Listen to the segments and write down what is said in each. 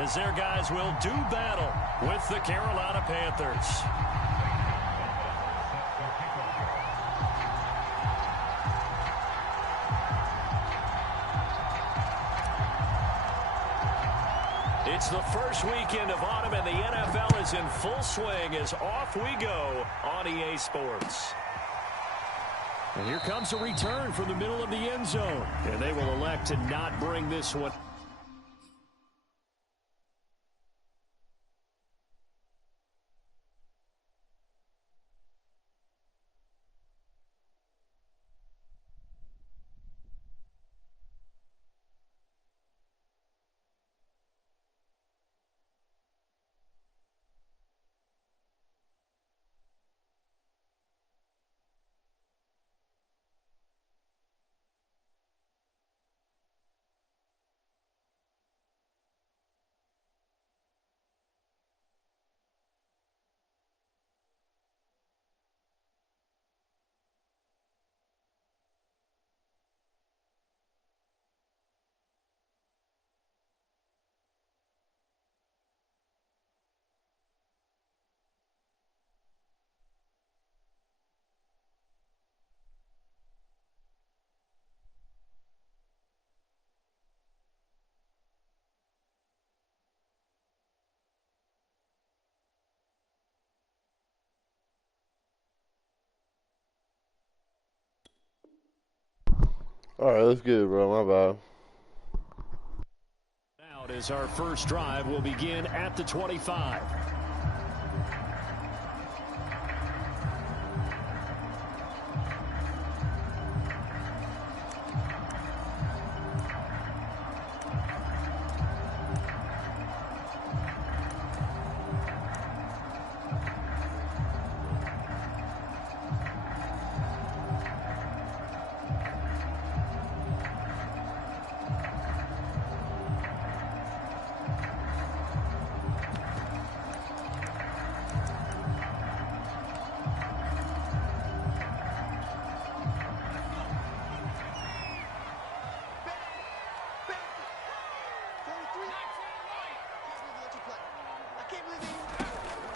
as their guys will do battle with the Carolina Panthers. It's the first weekend of autumn, and the NFL is in full swing as off we go on EA Sports. And here comes a return from the middle of the end zone. And they will elect to not bring this one. All right, let's get it, bro. My bad. Out as our first drive will begin at the 25.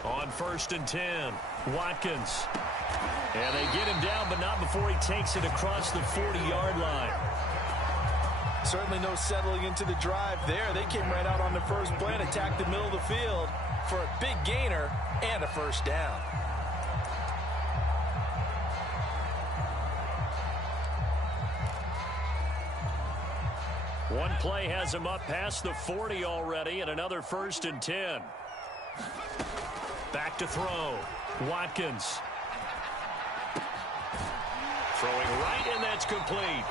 On 1st and 10, Watkins. And they get him down, but not before he takes it across the 40-yard line. Certainly no settling into the drive there. They came right out on the first play and attacked the middle of the field for a big gainer and a first down. One play has him up past the 40 already, and another 1st and 10. Back to throw. Watkins. Throwing right, and that's complete.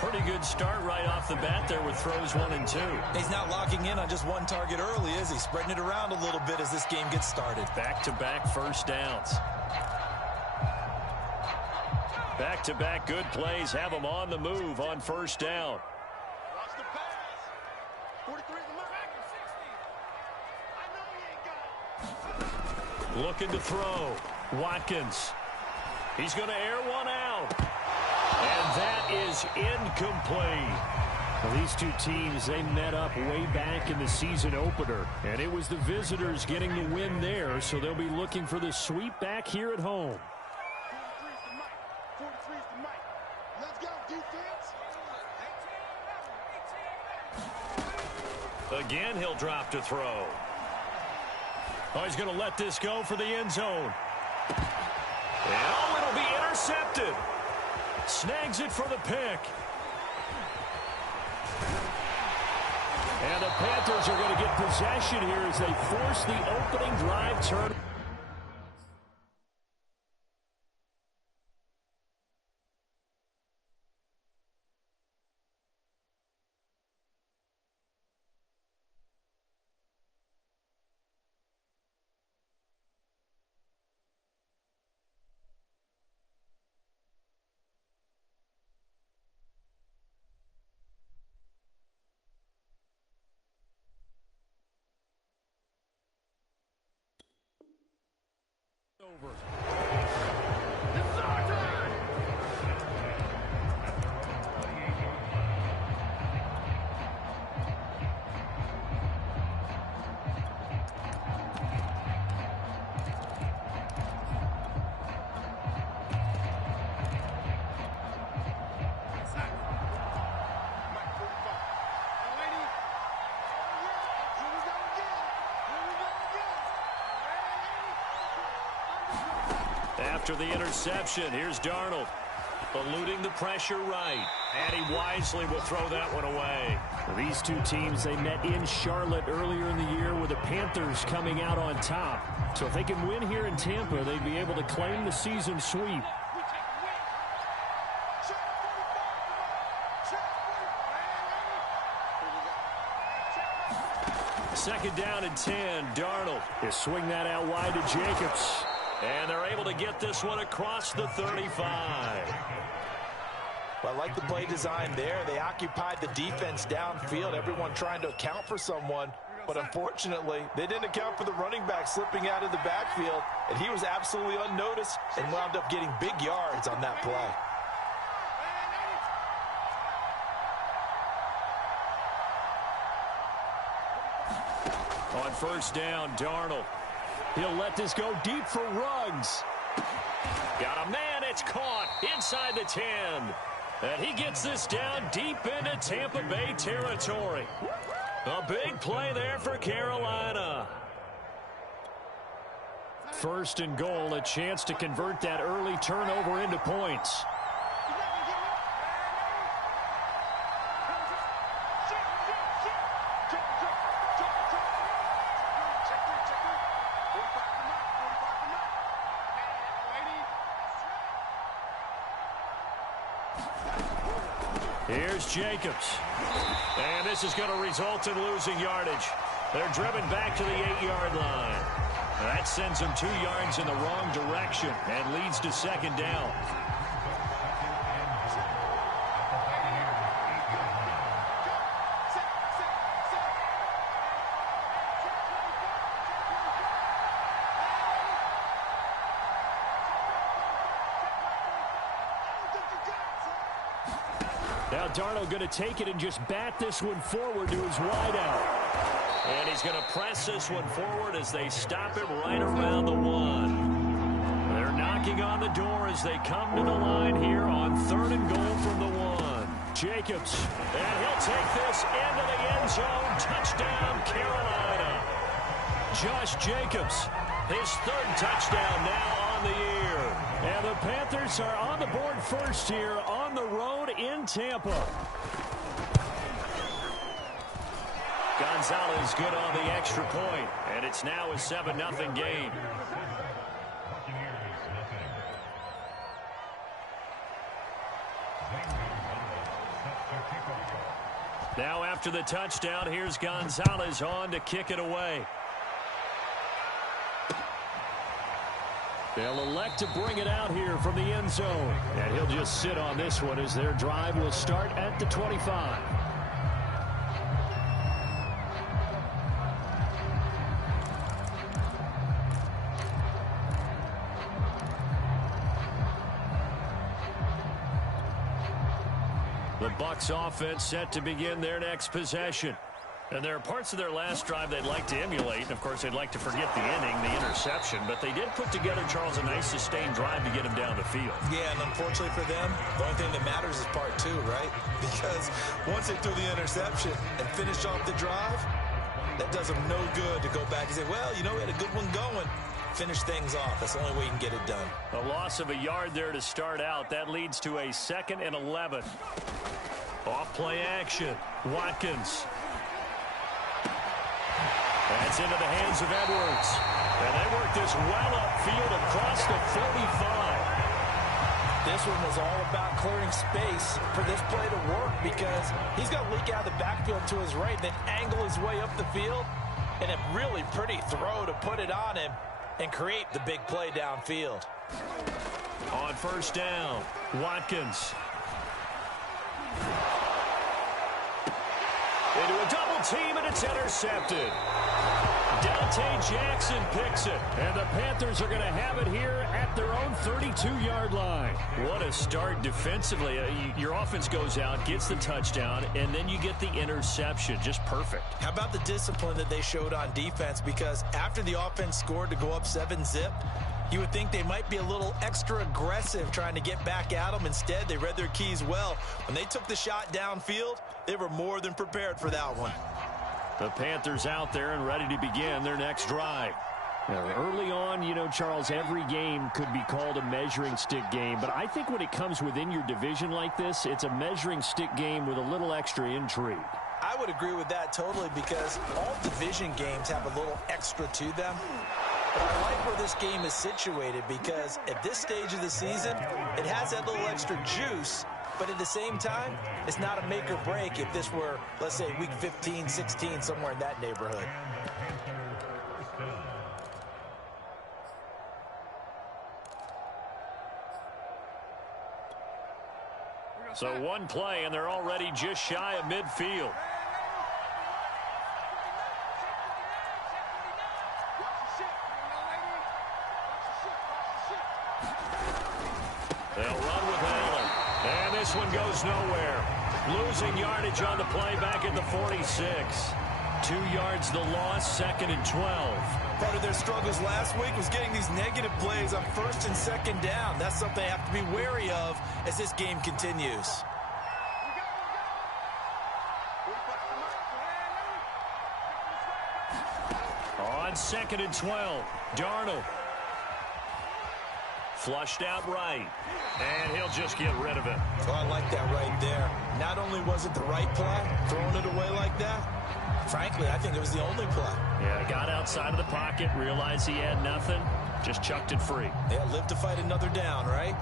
Pretty good start right off the bat there with throws 1 and 2. He's not locking in on just one target early, is he? Spreading it around a little bit as this game gets started. Back-to-back first downs. Back-to-back good plays have him on the move on first down. Watch the pass. 43 is the mark. I know he ain't got it. Looking to throw. Watkins. He's going to air one out. And that is incomplete. Well, these two teams, they met up way back in the season opener. And it was the visitors getting the win there, so they'll be looking for the sweep back here at home. 43 is the mic. Let's go, defense. Again, he'll drop to throw. Oh, he's going to let this go for the end zone. And oh, it'll be intercepted. Snags it for the pick. And the Panthers are going to get possession here as they force the opening drive turn. After the interception, here's Darnold. Eluding the pressure right. And he wisely will throw that one away. These two teams, they met in Charlotte earlier in the year with the Panthers coming out on top. So if they can win here in Tampa, they'd be able to claim the season sweep. Second down and 10. Darnold. They swing that out wide to Jacobs. And they're able to get this one across the 35. Well, I like the play design there. They occupied the defense downfield, everyone trying to account for someone. But unfortunately, they didn't account for the running back slipping out of the backfield. And he was absolutely unnoticed and wound up getting big yards on that play. On first down, Darnold. He'll let this go deep for Ruggs. Got a man, it's caught inside the 10. And he gets this down deep into Tampa Bay territory. A big play there for Carolina. First and goal, a chance to convert that early turnover into points. Here's Jacobs. And this is going to result in losing yardage. They're driven back to the 8-yard line. That sends them 2 yards in the wrong direction and leads to second down. Now Darnold going to take it and just bat this one forward to his wideout. And he's going to press this one forward as they stop him right around the 1. They're knocking on the door as they come to the line here on 3rd and goal from the 1. Jacobs, and he'll take this into the end zone. Touchdown, Carolina. Josh Jacobs, his 3rd touchdown now on the year. And the Panthers are on the board first here on the road in Tampa. Gonzalez good on the extra point, and it's now a 7-0 game. Now after the touchdown, here's Gonzalez on to kick it away. They'll elect to bring it out here from the end zone. And he'll just sit on this one as their drive will start at the 25. The Bucs offense set to begin their next possession. And there are parts of their last drive they'd like to emulate. And, of course, they'd like to forget the inning, the interception. But they did put together, Charles, a nice sustained drive to get him down the field. Yeah, and unfortunately for them, the only thing that matters is part 2, right? Because once they threw the interception and finished off the drive, that does them no good to go back and say, well, you know, we had a good one going. Finish things off. That's the only way you can get it done. A loss of a yard there to start out. That leads to a 2nd and 11. Off play action. Watkins. That's into the hands of Edwards. And they work this well upfield across the 45. This one was all about clearing space for this play to work because he's got to leak out of the backfield to his right, then angle his way up the field. And a really pretty throw to put it on him and create the big play downfield. On first down, Watkins. Into a double team, and it's intercepted. Dante Jackson picks it. And the Panthers are going to have it here at their own 32-yard line. What a start defensively. Your offense goes out, gets the touchdown, and then you get the interception. Just perfect. How about the discipline that they showed on defense? Because after the offense scored to go up 7-zip, you would think they might be a little extra aggressive trying to get back at them. Instead, they read their keys well. When they took the shot downfield, they were more than prepared for that one. The Panthers out there and ready to begin their next drive. Early on, you know, Charles, every game could be called a measuring stick game. But I think when it comes within your division like this, it's a measuring stick game with a little extra intrigue. I would agree with that totally because all division games have a little extra to them. But I like where this game is situated because at this stage of the season, it has that little extra juice. But at the same time, it's not a make or break if this were, let's say, week 15, 16, somewhere in that neighborhood. So one play, and they're already just shy of midfield. They'll run with Allen. And this one goes nowhere. Losing yardage on the play back at the 46. 2 yards the loss, 2nd and 12. Part of their struggles last week was getting these negative plays on 1st and 2nd down. That's something they have to be wary of as this game continues. On 2nd and 12, Darnold. Flushed out right. And he'll just get rid of it. Oh, I like that right there. Not only was it the right play, throwing it away like that, frankly, I think it was the only play. Yeah, got outside of the pocket, realized he had nothing, just chucked it free. Yeah, live to fight another down, right?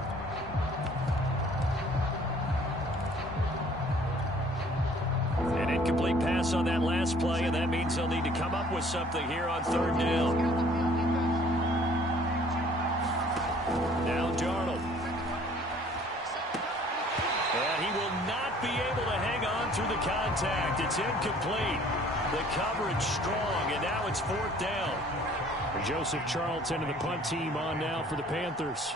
An incomplete pass on that last play, and that means they'll need to come up with something here on 3rd down. Now Darnold. And he will not be able to hang on through the contact. It's incomplete. The coverage strong, and now it's 4th down. Joseph Charlton and the punt team on now for the Panthers.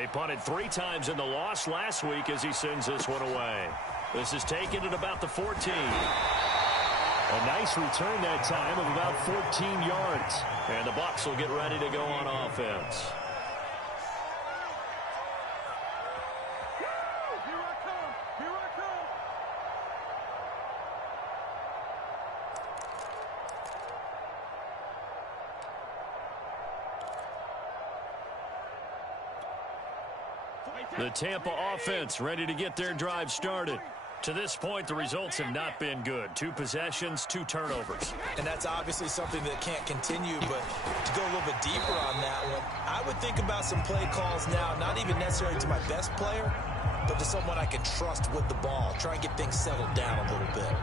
He punted 3 times in the loss last week as he sends this one away. This is taken at about the 14. A nice return that time of about 14 yards. And the Bucs will get ready to go on offense. The Tampa offense ready to get their drive started. To this point, the results have not been good. 2 possessions, 2 turnovers. And that's obviously something that can't continue, but to go a little bit deeper on that one, I would think about some play calls now, not even necessarily to my best player, but to someone I can trust with the ball. Try and get things settled down a little bit.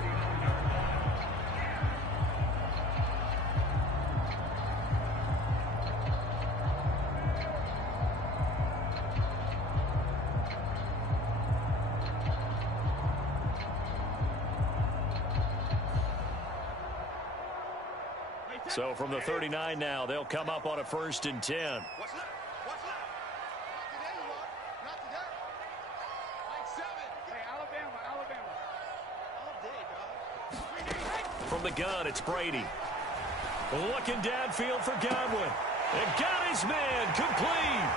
So from the 39 now, they'll come up on a 1st and 10. What's left? What's left? Not today, you are. Not today. Like 7. Hey, Alabama, Alabama. All day, dog. From the gun, it's Brady. Looking downfield for Godwin. And got his man complete.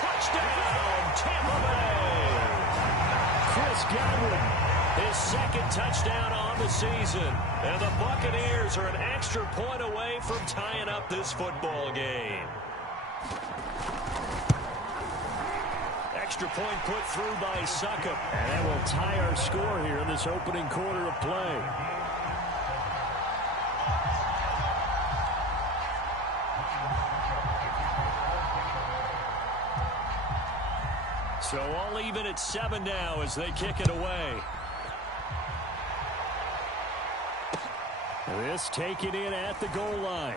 Touchdown, Tampa Bay. Chris Godwin. His 2nd touchdown on the season. And the Buccaneers are an extra point away from tying up this football game. Extra point put through by Succop. And that will tie our score here in this opening quarter of play. So all even at 7 now as they kick it away. This taken in at the goal line.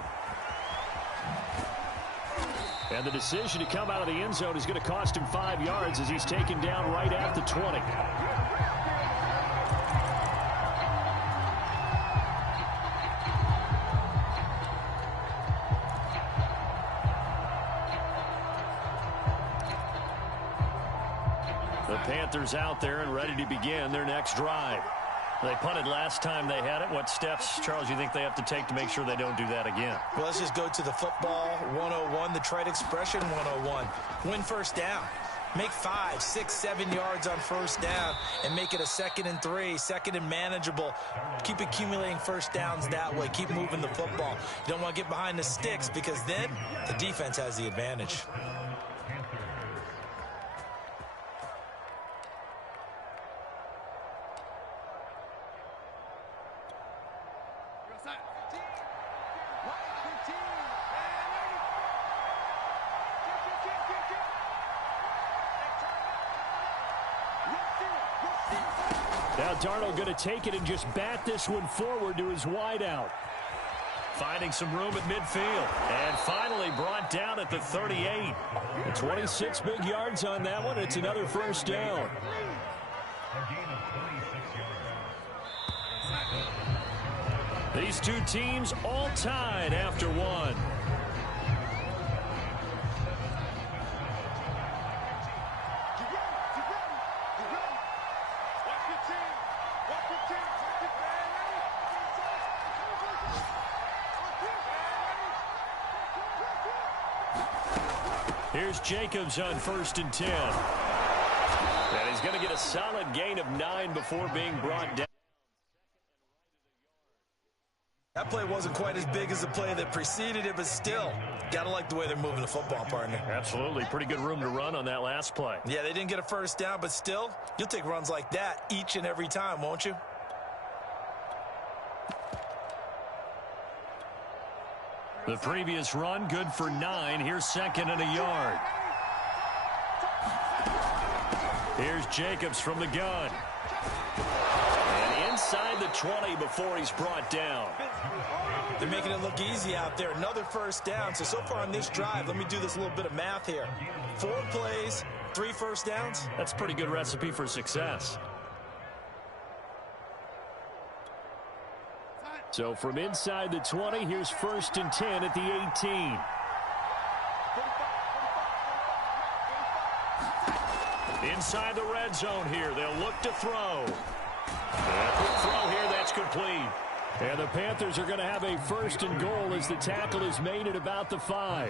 And the decision to come out of the end zone is going to cost him 5 yards as he's taken down right at the 20. The Panthers out there and ready to begin their next drive. They punted last time they had it. What steps, Charles, you think they have to take to make sure they don't do that again? Well, let's just go to the football 101, the trite expression 101. Win 1st down. Make 5, 6, 7 yards on first down and make it a 2nd and 3, 2nd and manageable. Keep accumulating first downs that way. Keep moving the football. You don't want to get behind the sticks because then the defense has the advantage. Now Darnold going to take it and just bat this one forward to his wideout. Finding some room at midfield. And finally brought down at the 38. 26 big yards on that one. It's another first down. These two teams all tied after one. Here's Jacobs on 1st and 10. And he's going to get a solid gain of 9 before being brought down. That play wasn't quite as big as the play that preceded it, but still, got to like the way they're moving the football, partner. Absolutely. Pretty good room to run on that last play. Yeah, they didn't get a first down, but still, you'll take runs like that each and every time, won't you? The previous run, good for 9. Here's 2nd and a yard. Here's Jacobs from the gun. And inside the 20 before he's brought down. They're making it look easy out there. Another first down. So far on this drive, let me do this little bit of math here. 4 plays, 3 first downs. That's a pretty good recipe for success. So from inside the 20, here's 1st and 10 at the 18. Inside the red zone here. They'll look to throw. And quick throw here. That's complete. And the Panthers are going to have a 1st and goal as the tackle is made at about the 5.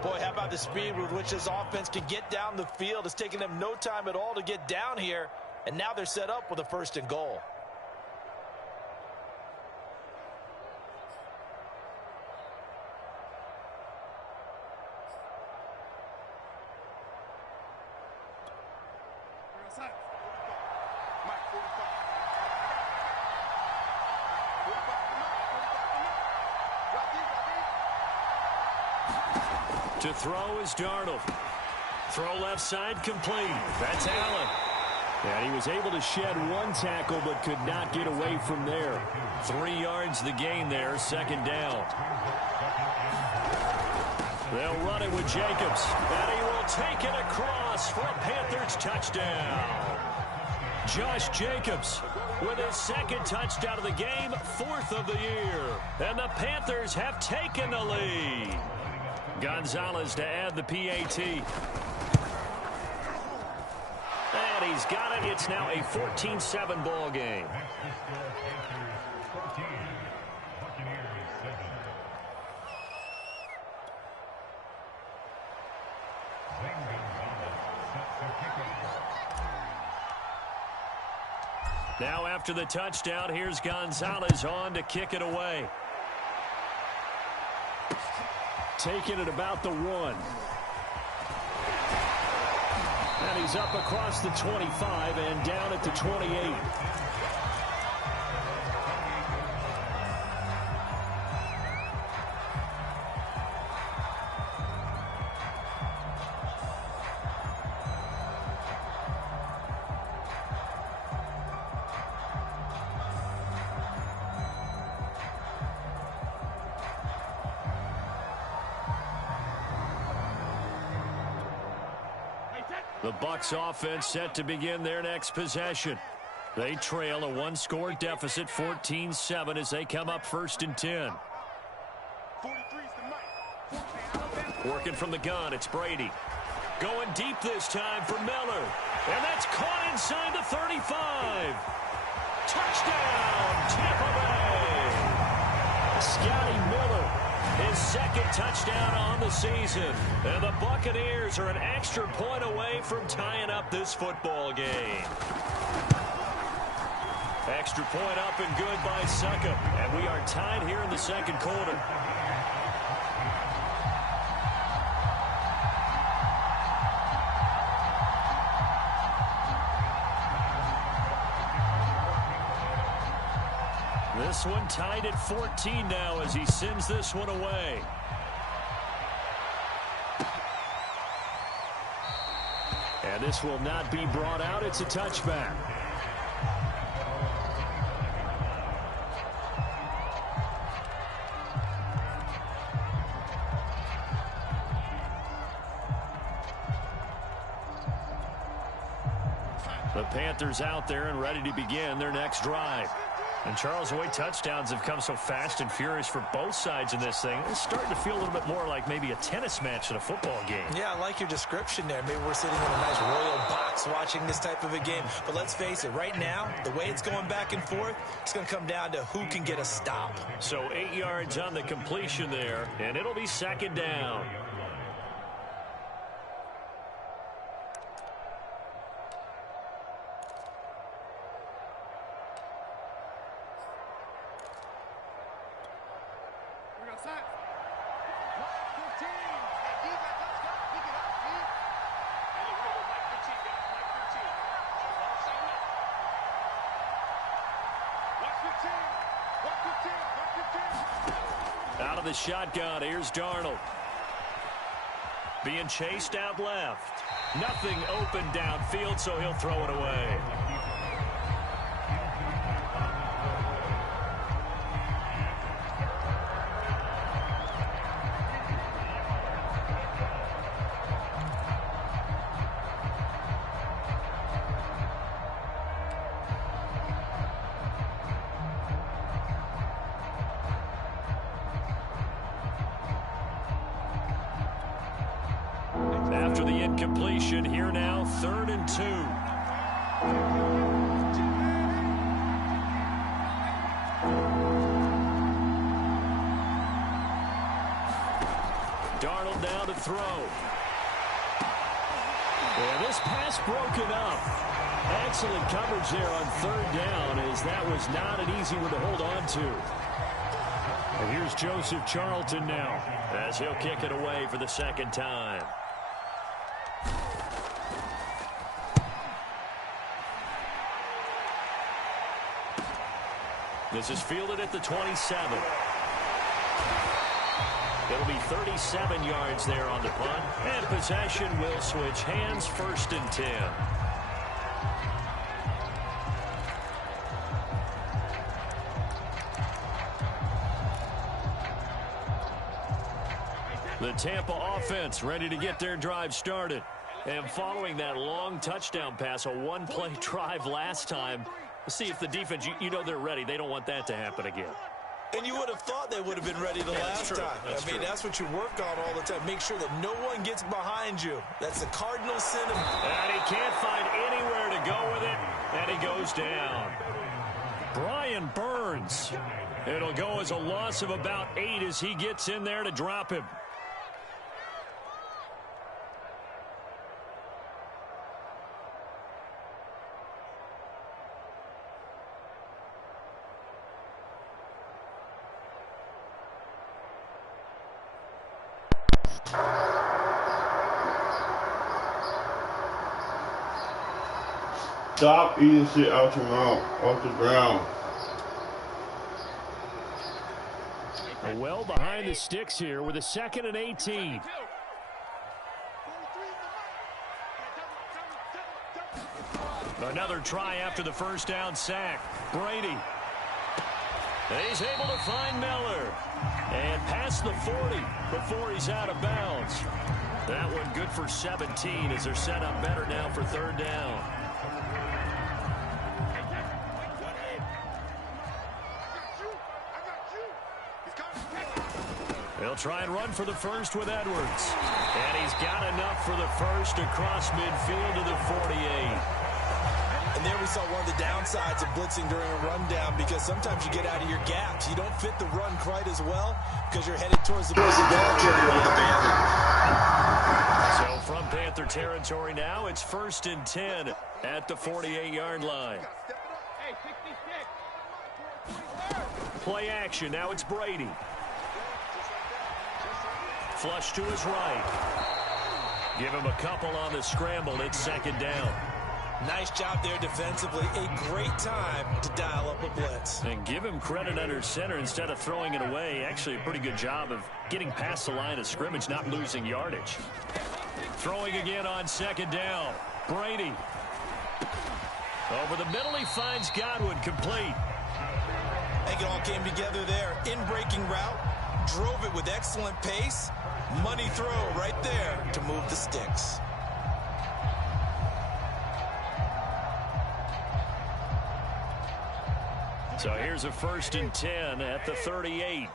Boy, how about the speed with which this offense can get down the field. It's taking them no time at all to get down here. And now they're set up with a 1st and goal. To throw is Darnold. Throw left side complete. That's Allen. And he was able to shed 1 tackle but could not get away from there. 3 yards the gain there, 2nd down. They'll run it with Jacobs. And he will take it across for a Panthers touchdown. Josh Jacobs with his 2nd touchdown of the game, 4th of the year. And the Panthers have taken the lead. Gonzalez to add the PAT. And he's got it. It's now a 14-7 ball game. Now after the touchdown, here's Gonzalez on to kick it away. Taking it about the 1. And he's up across the 25 and down at the 28. The Bucs offense set to begin their next possession. They trail a 1-score deficit, 14-7, as they come up 1st and 10. Working from the gun, it's Brady. Going deep this time for Miller. And that's caught inside the 35. Touchdown, Tampa Bay. Scotty Miller His second touchdown on the season. And the Buccaneers are an extra point away from tying up this football game. Extra point up and good by Succop. And we are tied here in the second quarter. This one tied at 14 now as he sends this one away. And this will not be brought out. It's a touchback. The Panthers out there and ready to begin their next drive. And Charles, the way touchdowns have come so fast and furious for both sides in this thing, it's starting to feel a little bit more like maybe a tennis match in a football game. Yeah, I like your description there. Maybe we're sitting in a nice royal box watching this type of a game. But let's face it, right now, the way it's going back and forth, it's going to come down to who can get a stop. So 8 yards on the completion there, and it'll be second down. Out of the shotgun, here's Darnold. Being chased out left. Nothing open downfield, so he'll throw it away. After the incompletion, here now, 3rd and 2. Darnold now to throw. And this pass broken up. Excellent coverage there on 3rd down, as that was not an easy one to hold on to. And here's Joseph Charlton now, as he'll kick it away for the second time. This is fielded at the 27. It'll be 37 yards there on the punt. And possession will switch hands, 1st and 10. The Tampa offense ready to get their drive started. And following that long touchdown pass, a one-play drive last time, see if the defense, you know they're ready. They don't want that to happen again. And you would have thought they would have been ready the last time. I mean, that's what you work on all the time. Make sure that no one gets behind you. That's the cardinal sin. And he can't find anywhere to go with it, and he goes down. Brian Burns. It'll go as a loss of about 8 as he gets in there to drop him. Stop eating shit out your mouth, off the ground. Well behind the sticks here with a 2nd and 18. Another try after the first down sack. Brady. He's able to find Miller. And past the 40 before he's out of bounds. That one good for 17 as they're set up better now for 3rd down. They'll try and run for the first with Edwards. And he's got enough for the first across midfield to the 48. And there we saw one of the downsides of blitzing during a rundown, because sometimes you get out of your gaps. You don't fit the run quite as well because you're headed towards the ball carrier with the Panther. So from Panther territory now, it's 1st and 10 at the 48-yard line. Hey, 66. Play action. Now it's Brady. Flush to his right. Give him a couple on the scramble. It's 2nd down. Nice job there defensively. A great time to dial up a blitz. And give him credit under center instead of throwing it away. Actually, a pretty good job of getting past the line of scrimmage, not losing yardage. Throwing again on 2nd down. Brady. Over the middle, he finds Godwin, complete. I think it all came together there. In-breaking route. Drove it with excellent pace. Money throw right there to move the sticks. So here's a 1st and 10 at the 38.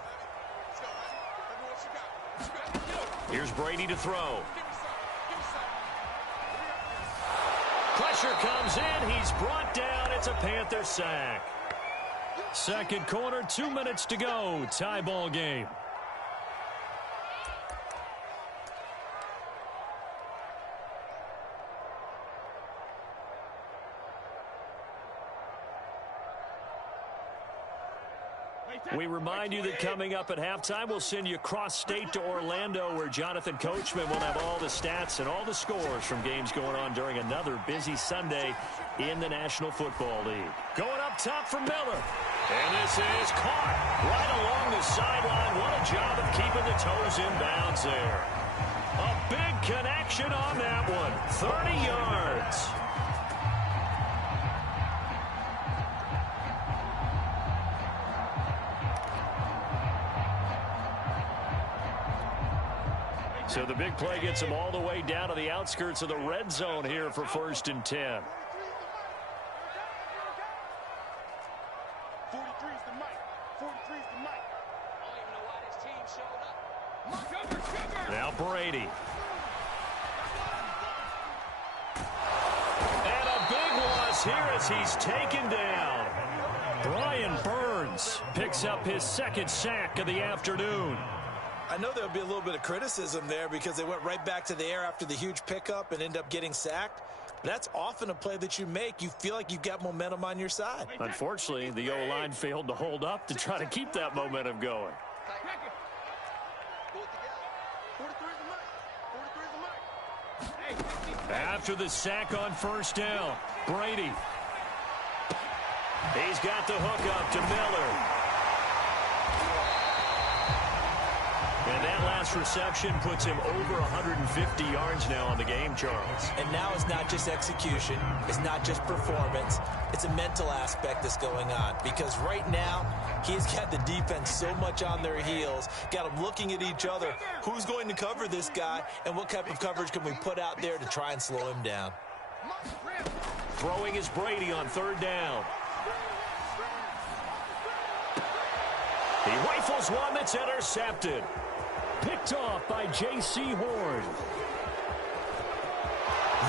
Here's Brady to throw. Pressure comes in. He's brought down. It's a Panther sack. 2nd quarter, 2 minutes to go. Tie ball game. We remind you that coming up at halftime, we'll send you cross-state to Orlando, where Jonathan Coachman will have all the stats and all the scores from games going on during another busy Sunday in the National Football League. Going up top for Miller. And this is caught right along the sideline. What a job of keeping the toes in bounds there. A big connection on that one. 30 yards. So the big play gets him all the way down to the outskirts of the red zone here for 1st and 10. 43's the mic. 43's the mic. I don't even know why this team showed up. Now Brady. And a big loss here as he's taken down. Brian Burns picks up his 2nd sack of the afternoon. I know there'll be a little bit of criticism there because they went right back to the air after the huge pickup and end up getting sacked. That's often a play that you make. You feel like you've got momentum on your side. Unfortunately, the O-line failed to hold up to try to keep that momentum going. After the sack on 1st down, Brady. He's got the hook up to Miller. And that last reception puts him over 150 yards now on the game, Charles. And now it's not just execution. It's not just performance. It's a mental aspect that's going on. Because right now, he's got the defense so much on their heels, got them looking at each other. Who's going to cover this guy, and what type of coverage can we put out there to try and slow him down? Throwing is Brady on 3rd down. He rifles one that's intercepted. Picked off by J.C. Horn.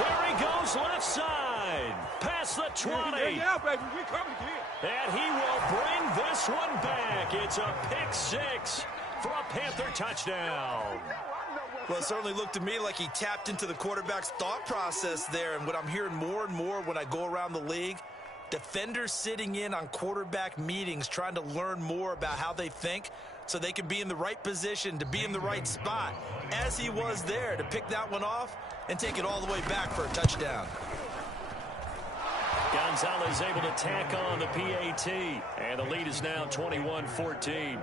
There he goes left side. Past the 20. Yeah, baby, we coming again. And he will bring this one back. It's a pick 6 for a Panther touchdown. Well, it certainly looked to me like he tapped into the quarterback's thought process there. And what I'm hearing more and more when I go around the league, defenders sitting in on quarterback meetings trying to learn more about how they think so they can be in the right position to be in the right spot, as he was there to pick that one off and take it all the way back for a touchdown. Gonzalez able to tack on the PAT, and the lead is now 21-14.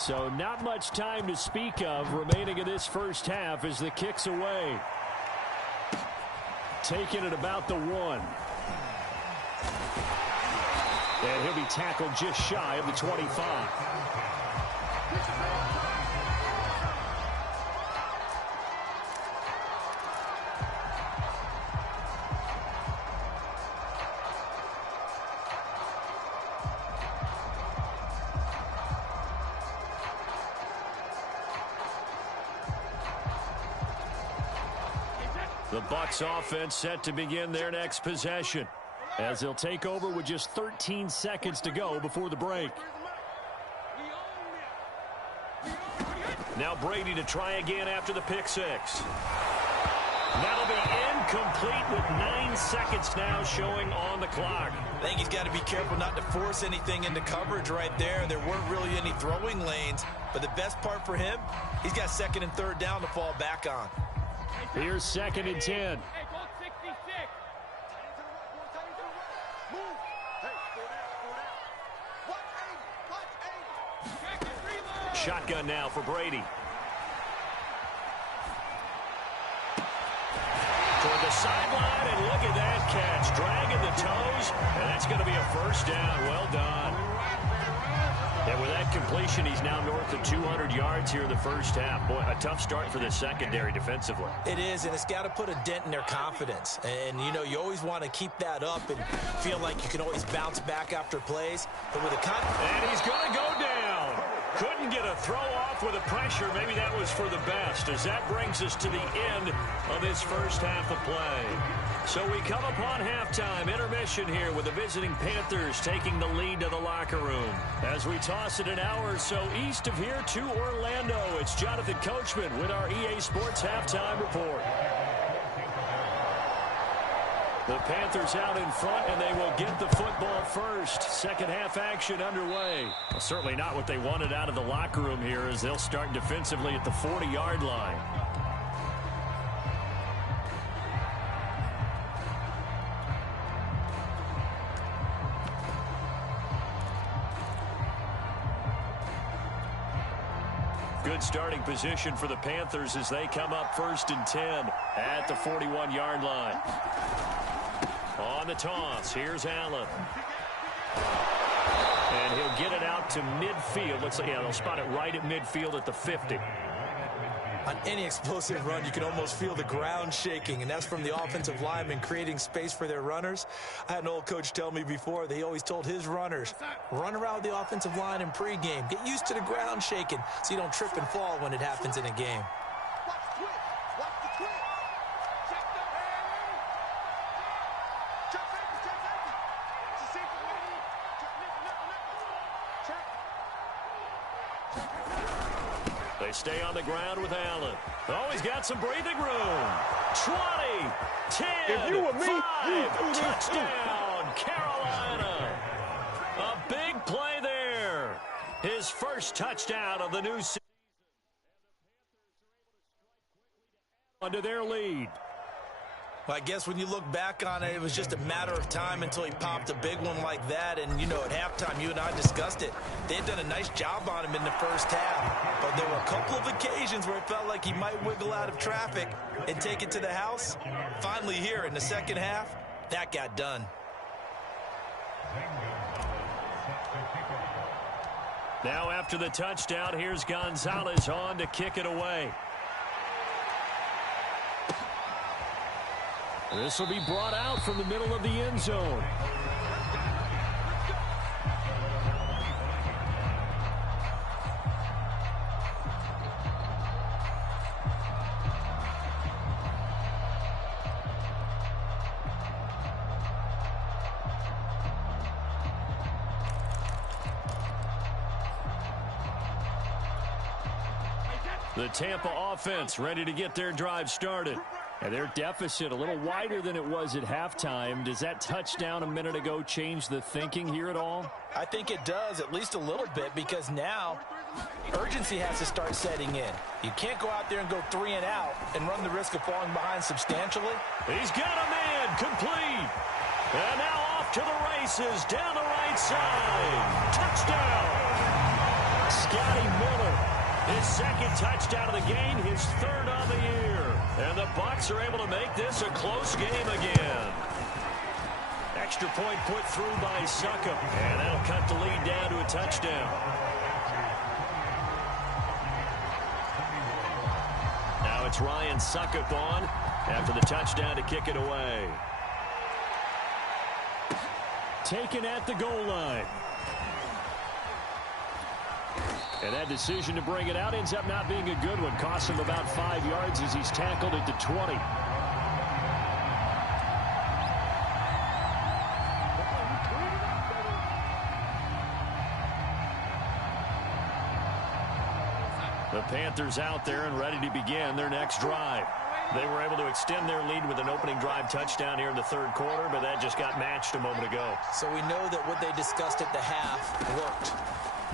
So not much time to speak of remaining in this first half as the kick's away. Taking it about the 1. And he'll be tackled just shy of the 25. The Bucs offense set to begin their next possession, as they'll take over with just 13 seconds to go before the break. Now Brady to try again after the pick six. That'll be incomplete with 9 seconds now showing on the clock. I think he's got to be careful not to force anything into coverage right there. There weren't really any throwing lanes, but the best part for him, he's got second and third down to fall back on. Here's 2nd and 10. Shotgun now for Brady. Toward the sideline, and look at that catch. Dragging the toes, and that's going to be a first down. Well done. And with that completion, he's now north of 200 yards here in the first half. Boy, a tough start for the secondary defensively. It is, and it's got to put a dent in their confidence. And, you know, you always want to keep that up and feel like you can always bounce back after plays. But with and he's going to go down. Couldn't get a throw off with the pressure. Maybe that was for the best, as that brings us to the end of this first half of play. So we come upon halftime, intermission here with the visiting Panthers taking the lead to the locker room. As we toss it an hour or so east of here to Orlando, it's Jonathan Coachman with our EA Sports Halftime Report. The Panthers out in front, and they will get the football first. Second half action underway. Well, certainly not what they wanted out of the locker room here, as they'll start defensively at the 40-yard line. Good starting position for the Panthers as they come up 1st and 10 at the 41-yard line. On the toss, here's Allen. And he'll get it out to midfield. Looks like, yeah, they'll spot it right at midfield at the 50. On any explosive run, you can almost feel the ground shaking, and that's from the offensive linemen creating space for their runners. I had an old coach tell me before, they always told his runners, run around the offensive line in pregame. Get used to the ground shaking so you don't trip and fall when it happens in a game. They stay on the ground with Allen. Oh, he's got some breathing room. 20, 10, if you were me, 5, touchdown, Carolina. A big play there. His first touchdown of the new season. Under their lead. Well, I guess when you look back on it, it was just a matter of time until he popped a big one like that. And, you know, at halftime, you and I discussed it. They had done a nice job on him in the first half. But there were a couple of occasions where it felt like he might wiggle out of traffic and take it to the house. Finally here in the second half, that got done. Now after the touchdown, here's Gonzalez on to kick it away. This will be brought out from the middle of the end zone. The Tampa offense ready to get their drive started. And their deficit a little wider than it was at halftime. Does that touchdown a minute ago change the thinking here at all? I think it does, at least a little bit, because now urgency has to start setting in. You can't go out there and go 3 and out and run the risk of falling behind substantially. He's got a man complete. And now off to the races down the right side. Touchdown. Scotty Miller. His second touchdown of the game, his third on the year. And the Bucs are able to make this a close game again. Extra point put through by Succop. And that'll cut the lead down to a touchdown. Now it's Ryan Succop on after the touchdown to kick it away. Taken at the goal line. And that decision to bring it out ends up not being a good one. Costs him about 5 yards as he's tackled at the 20. The Panthers out there and ready to begin their next drive. They were able to extend their lead with an opening drive touchdown here in the third quarter, but that just got matched a moment ago. So we know that what they discussed at the half worked.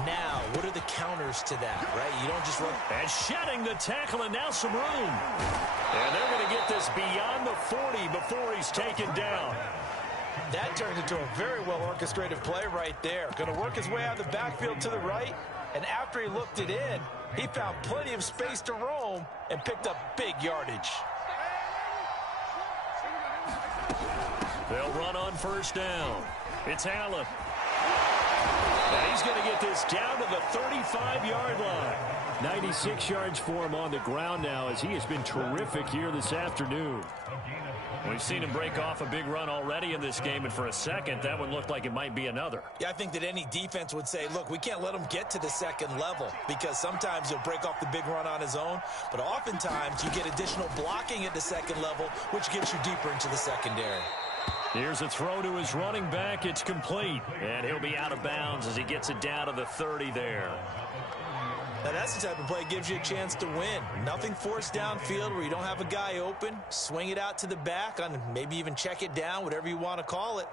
Now, what are the counters to that, right? You don't just run. And shedding the tackle, and now some room. And they're going to get this beyond the 40 before he's taken down. That turned into a very well-orchestrated play right there. Going to work his way out of the backfield to the right, and after he looked it in, he found plenty of space to roam and picked up big yardage. They'll run on first down. It's Allen. And he's going to get this down to the 35-yard line. 96 yards for him on the ground now as he has been terrific here this afternoon. We've seen him break off a big run already in this game, and for a second, that one looked like it might be another. Yeah, I think that any defense would say, look, we can't let him get to the second level because sometimes he'll break off the big run on his own, but oftentimes you get additional blocking at the second level, which gets you deeper into the secondary. Here's a throw to his running back. It's complete, and he'll be out of bounds as he gets it down to the 30 there. Now, that's the type of play that gives you a chance to win. Nothing forced downfield where you don't have a guy open. Swing it out to the back, on maybe even check it down, whatever you want to call it.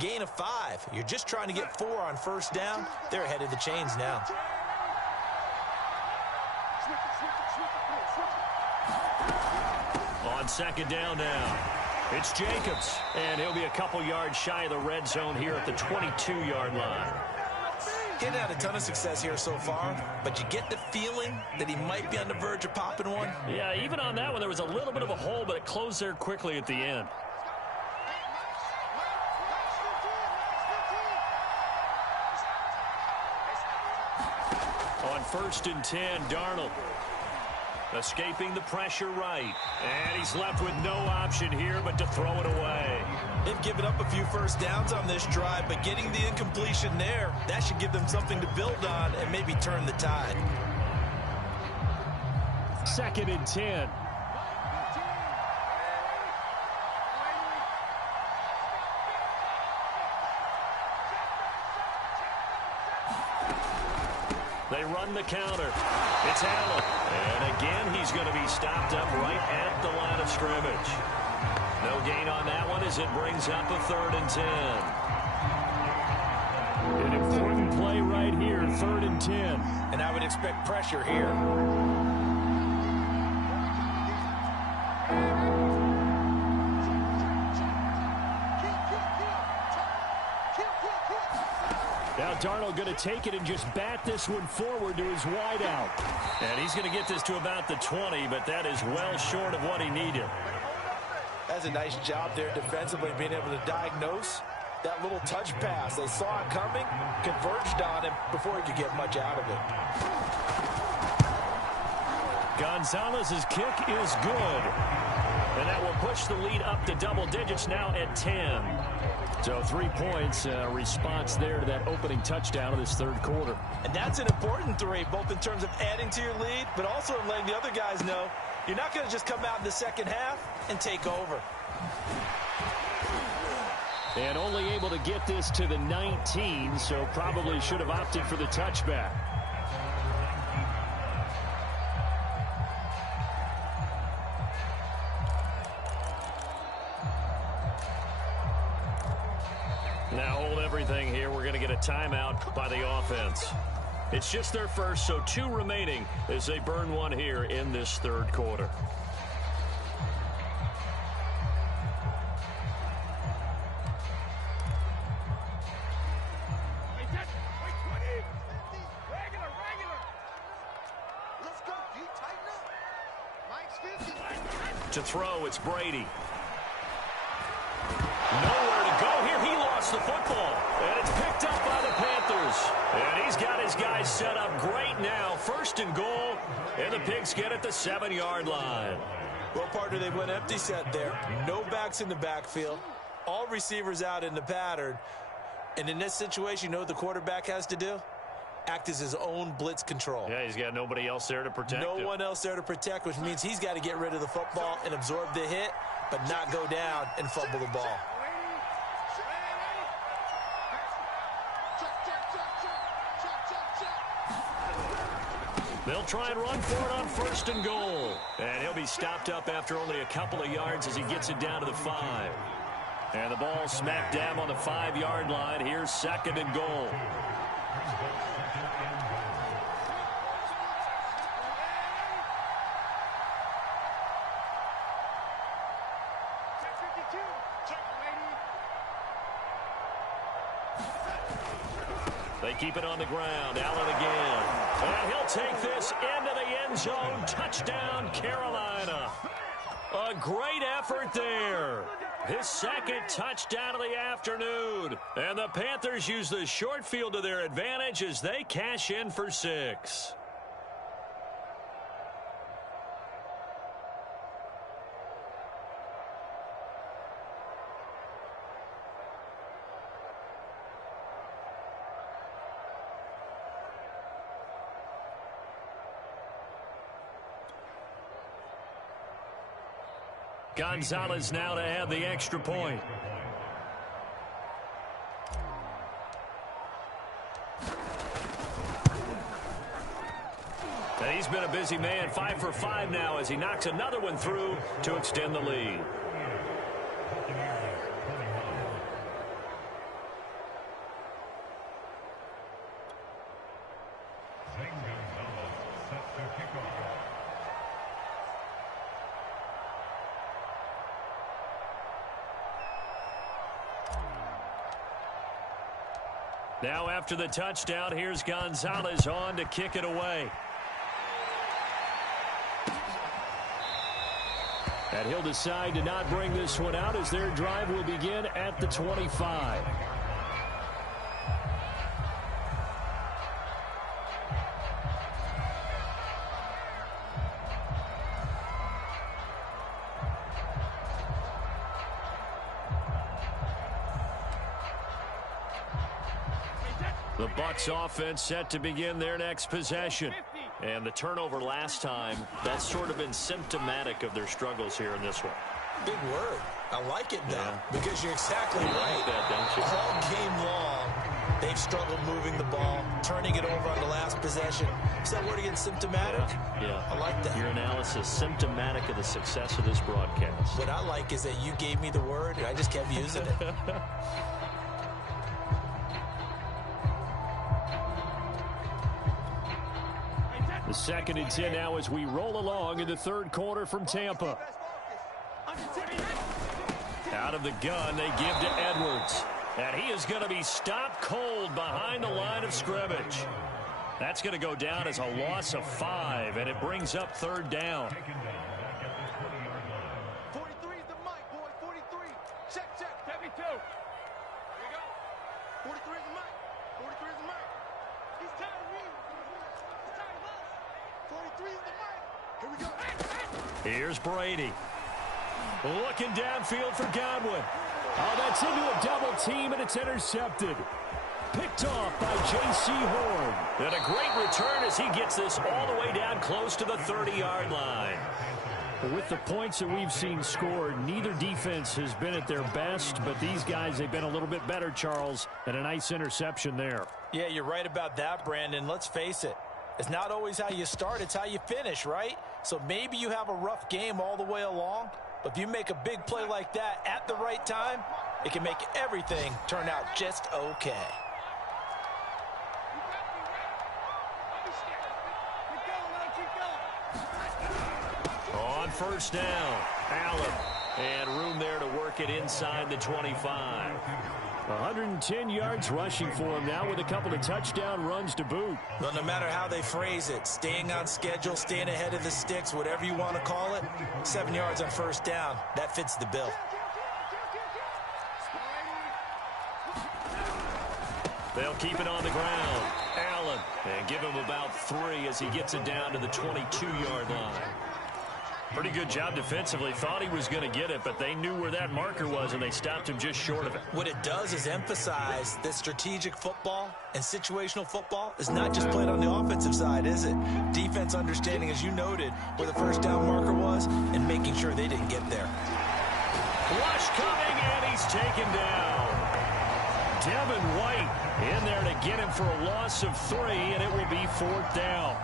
Gain of 5. You're just trying to get 4 on first down. They're ahead of the chains now. On second down now, it's Jacobs, and he'll be a couple yards shy of the red zone here at the 22-yard line. Getting had a ton of success here so far, but you get the feeling that he might be on the verge of popping one. Yeah, even on that one, there was a little bit of a hole, but it closed there quickly at the end. On first and 10, Darnold. Escaping the pressure right. And he's left with no option here but to throw it away. They've given up a few first downs on this drive, but getting the incompletion there, that should give them something to build on and maybe turn the tide. Second and 10. They run the counter. It's Allen. And again, he's going to be stopped up right at the line of scrimmage. No gain on that one as it brings up a 3rd and 10. An important play right here, 3rd and 10. And I would expect pressure here. Now Darnold going to take it and just bat this one forward to his wideout. And he's going to get this to about the 20, but that is well short of what he needed. That's a nice job there defensively, being able to diagnose that little touch pass. They saw it coming, converged on him before he could get much out of it. Gonzalez's kick is good. And that will push the lead up to double digits now at 10. So 3 points, response there to that opening touchdown of this third quarter. And that's an important 3, both in terms of adding to your lead, but also in letting the other guys know you're not going to just come out in the second half and take over. And only able to get this to the 19, so probably should have opted for the touchback. Now hold everything here. We're going to get a timeout by the offense. It's just their first, so 2 remaining as they burn one here in this third quarter. To throw, it's Brady. Nowhere to go here. He lost the football. And it's picked up by the Panthers. And he's got his guys set up great now. 1st and goal. And the Pigs get at the 7-yard line. Well, partner, they went empty set there. No backs in the backfield. All receivers out in the pattern. And in this situation, you know what the quarterback has to do? Act as his own blitz control. Yeah, he's got nobody else there to protect him. No one else there to protect, which means he's got to get rid of the football and absorb the hit, but not go down and fumble the ball. They'll try and run for it on 1st and goal. And he'll be stopped up after only a couple of yards as he gets it down to the 5. And the ball smack dab on the 5-yard line. Here's 2nd and goal. They keep it on the ground. Allen again. And he'll take this into the end zone. Touchdown, Carolina. A great effort there. His 2nd touchdown of the afternoon. And the Panthers use the short field to their advantage as they cash in for 6. Gonzalez now to add the extra point. And he's been a busy man, 5 for 5 now as he knocks another one through to extend the lead. Now after the touchdown, here's Gonzalez on to kick it away. And he'll decide to not bring this one out as their drive will begin at the 25. The Bucs offense set to begin their next possession. And the turnover last time, that's sort of been symptomatic of their struggles here in this one. Big word. I like it, though, Yeah. because you're exactly right. Like that, don't you? All game long, they've struggled moving the ball, turning it over on the last possession. Is that word again, symptomatic? Yeah. I like that. Your analysis, symptomatic of the success of this broadcast. What I like is that you gave me the word, and I just kept using it. The 2nd and 10 now as we roll along in the 3rd quarter from Tampa. Out of the gun, they give to Edwards. And he is going to be stopped cold behind the line of scrimmage. That's going to go down as a loss of 5, and it brings up 3rd down. 43 is the mic, boy. 43. Check. 72. Here we go. 43 is the mic. 43 is the mic. He's tired of me. He's tired of us. 43 is the mic. Here we go. Here's Brady. Looking downfield for Godwin. Oh, that's into a double team, and it's intercepted. Picked off by J.C. Horn. And a great return as he gets this all the way down close to the 30-yard line. With the points that we've seen scored, neither defense has been at their best, but these guys, they've been a little bit better, Charles, and a nice interception there. Yeah, you're right about that, Brandon. Let's face it. It's not always how you start, it's how you finish, right? So maybe you have a rough game all the way along, but if you make a big play like that at the right time, it can make everything turn out just okay. On 1st down, Allen. And room there to work it inside the 25. 110 yards rushing for him now with a couple of touchdown runs to boot. Well, no matter how they phrase it, staying on schedule, staying ahead of the sticks, whatever you want to call it, 7 yards on 1st down, that fits the bill. They'll keep it on the ground. Allen, and give him about 3 as he gets it down to the 22-yard line. Pretty good job defensively. Thought he was going to get it, but they knew where that marker was, and they stopped him just short of it. What it does is emphasize that strategic football and situational football is not just played on the offensive side, is it? Defense understanding, as you noted, where the 1st down marker was and making sure they didn't get there. Rush coming, and he's taken down. Devin White in there to get him for a loss of 3, and it will be 4th down.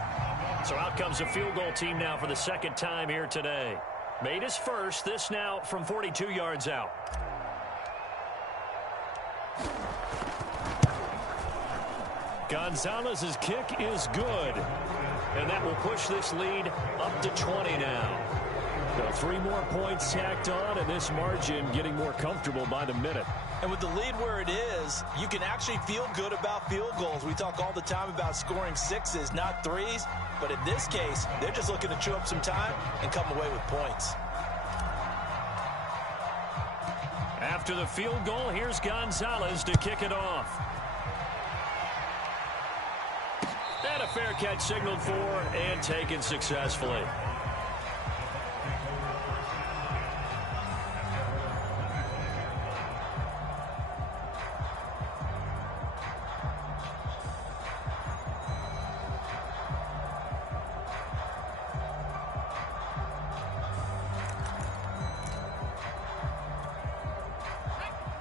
So out comes a field goal team now for the second time here today. Made his first. This now from 42 yards out. Gonzalez's kick is good. And that will push this lead up to 20 now. So 3 more points tacked on, and this margin getting more comfortable by the minute. And with the lead where it is, you can actually feel good about field goals. We talk all the time about scoring 6s, not 3s. But in this case, they're just looking to chew up some time and come away with points. After the field goal, here's Gonzalez to kick it off. And a fair catch signaled for and taken successfully.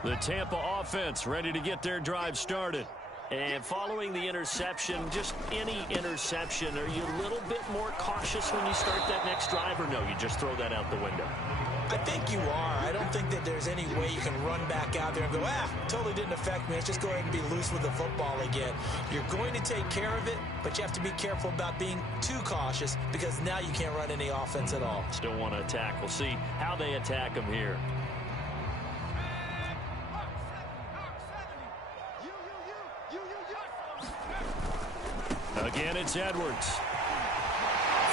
The Tampa offense ready to get their drive started. And following the interception, just any interception, are you a little bit more cautious when you start that next drive, or no, you just throw that out the window? I think you are. I don't think that there's any way you can run back out there and go, totally didn't affect me. Let's just go ahead and be loose with the football again. You're going to take care of it, but you have to be careful about being too cautious because now you can't run any offense at all. Still want to attack. We'll see how they attack them here. Again, it's Edwards.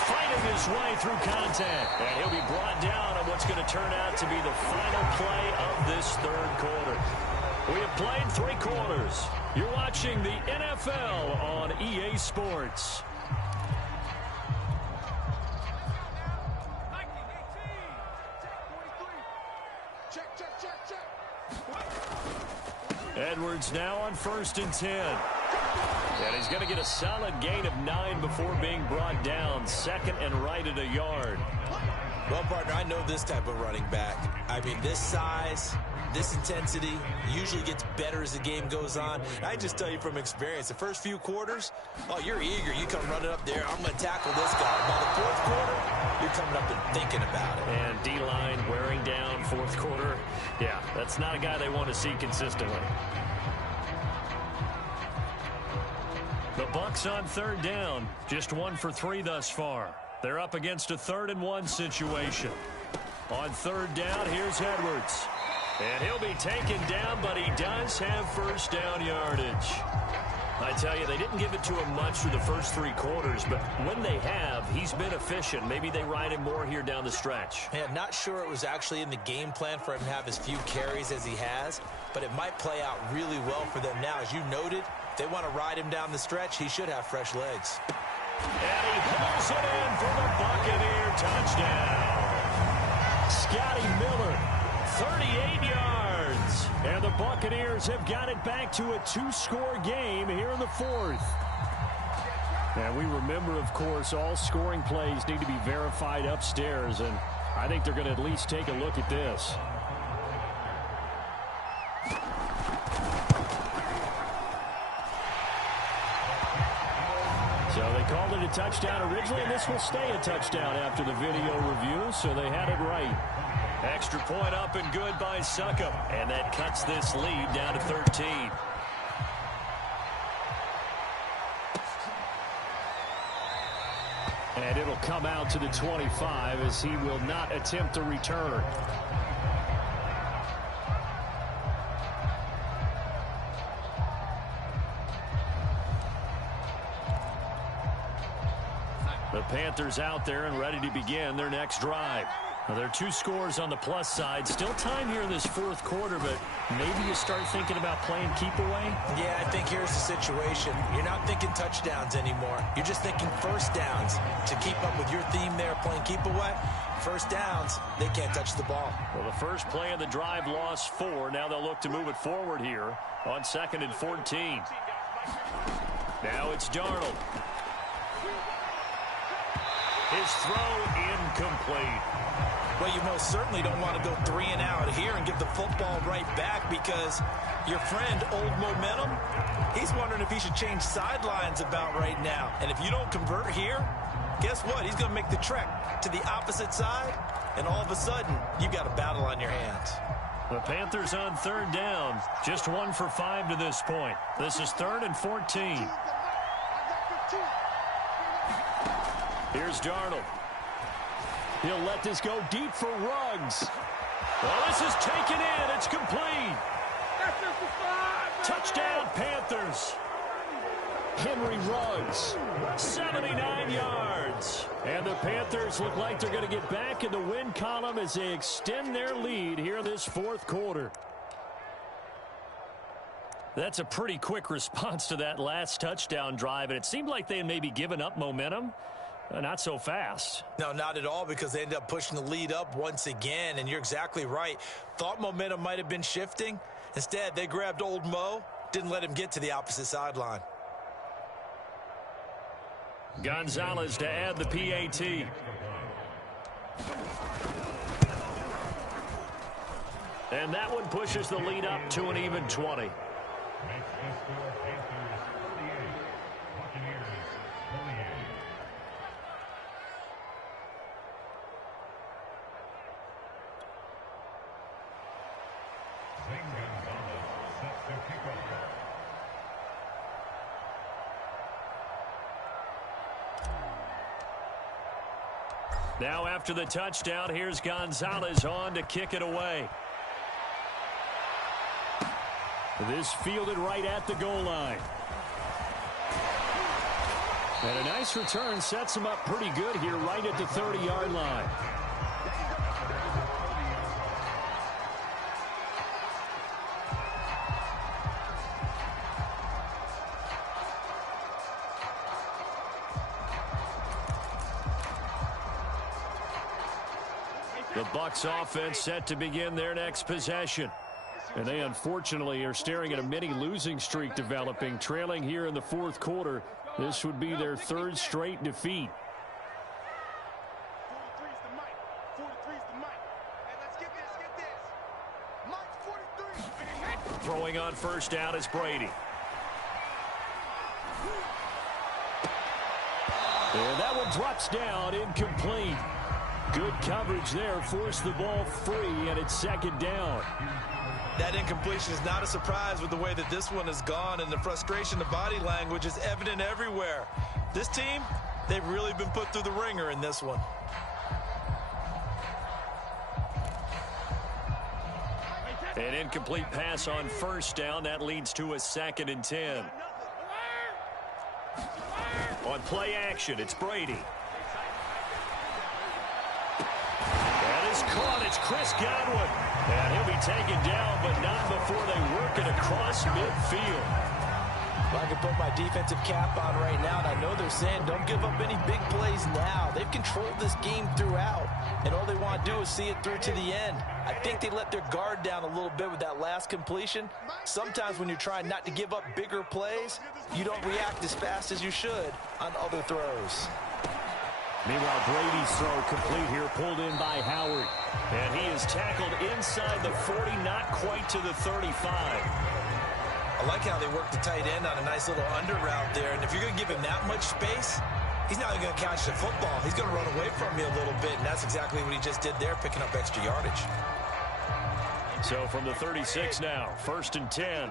Fighting his way through contact. And he'll be brought down on what's going to turn out to be the final play of this third quarter. We have played 3 quarters. You're watching the NFL on EA Sports. Edwards now on 1st and 10. And he's going to get a solid gain of 9 before being brought down. 2nd and right at a yard. Well, partner, I know this type of running back. I mean, this size, this intensity usually gets better as the game goes on. I just tell you from experience, the first few quarters, you're eager. You come running up there, I'm going to tackle this guy. By the 4th quarter, you're coming up and thinking about it. And D-line wearing down 4th quarter. Yeah, that's not a guy they want to see consistently. The Bucs on 3rd down. Just 1 for 3 thus far. They're up against a 3rd and 1 situation. On 3rd down, here's Edwards. And he'll be taken down, but he does have 1st down yardage. I tell you, they didn't give it to him much through the first 3 quarters, but when they have, he's been efficient. Maybe they ride him more here down the stretch. Yeah, not sure it was actually in the game plan for him to have as few carries as he has, but it might play out really well for them now. As you noted, if they want to ride him down the stretch, he should have fresh legs. And he pulls it in for the Buccaneer touchdown. Scotty Miller, 38 yards. And the Buccaneers have got it back to a 2-score game here in the 4th. And we remember, of course, all scoring plays need to be verified upstairs. And I think they're going to at least take a look at this. So they called it a touchdown originally, and this will stay a touchdown after the video review, so they had it right. Extra point up and good by Succop, and that cuts this lead down to 13. And it'll come out to the 25 as he will not attempt a return. The Panthers out there and ready to begin their next drive. Now, there are 2 scores on the plus side. Still time here in this 4th quarter, but maybe you start thinking about playing keep away? Yeah, I think here's the situation. You're not thinking touchdowns anymore. You're just thinking 1st downs. To keep up with your theme there, playing keep away, 1st downs, they can't touch the ball. Well, the first play of the drive lost 4. Now they'll look to move it forward here on 2nd and 14. Now it's Darnold. His throw incomplete. Well, you most certainly don't want to go 3 and out here and give the football right back because your friend, Old Momentum, he's wondering if he should change sidelines about right now. And if you don't convert here, guess what? He's going to make the trek to the opposite side, and all of a sudden, you've got a battle on your hands. The Panthers on third down. Just 1 for 5 to this point. This is 3rd and 14. Here's Darnold. He'll let this go deep for Ruggs. Well, this is taken in. It's complete. Touchdown, Panthers. Henry Ruggs, 79 yards. And the Panthers look like they're going to get back in the win column as they extend their lead here in this fourth quarter. That's a pretty quick response to that last touchdown drive, and it seemed like they had maybe given up momentum. Not so fast. No, not at all, because they ended up pushing the lead up once again, and you're exactly right. Thought momentum might have been shifting. Instead, they grabbed Old Mo, didn't let him get to the opposite sideline. Gonzalez to add the PAT. And that one pushes the lead up to an even 20. Now after the touchdown, here's Gonzalez on to kick it away. This fielded right at the goal line. And a nice return sets him up pretty good here right at the 30-yard line. The Bucs offense set to begin their next possession. And they unfortunately are staring at a mini losing streak developing, trailing here in the fourth quarter. This would be their 3rd straight defeat. 43's the mic. 43's the mic. Hey, let's get this. Mike's 43. Throwing on first down is Brady. And that one drops down, incomplete. Good coverage there, forced the ball free, and it's 2nd down. That incompletion is not a surprise with the way that this one has gone, and the frustration, the body language is evident everywhere. This team, they've really been put through the ringer in this one. An incomplete pass on first down. That leads to a 2nd and 10. On play action, it's Brady. That is caught. It's Chris Godwin. And he'll be taken down, but not before they work it across midfield. Well, I can put my defensive cap on right now, and I know they're saying don't give up any big plays now. They've controlled this game throughout, and all they want to do is see it through to the end. I think they let their guard down a little bit with that last completion. Sometimes when you're trying not to give up bigger plays, you don't react as fast as you should on other throws. Meanwhile, Brady's throw complete here, pulled in by Howard. And he is tackled inside the 40, not quite to the 35. I like how they work the tight end on a nice little under route there. And if you're going to give him that much space, he's not going to catch the football. He's going to run away from you a little bit, and that's exactly what he just did there, picking up extra yardage. So from the 36 now, 1st and 10.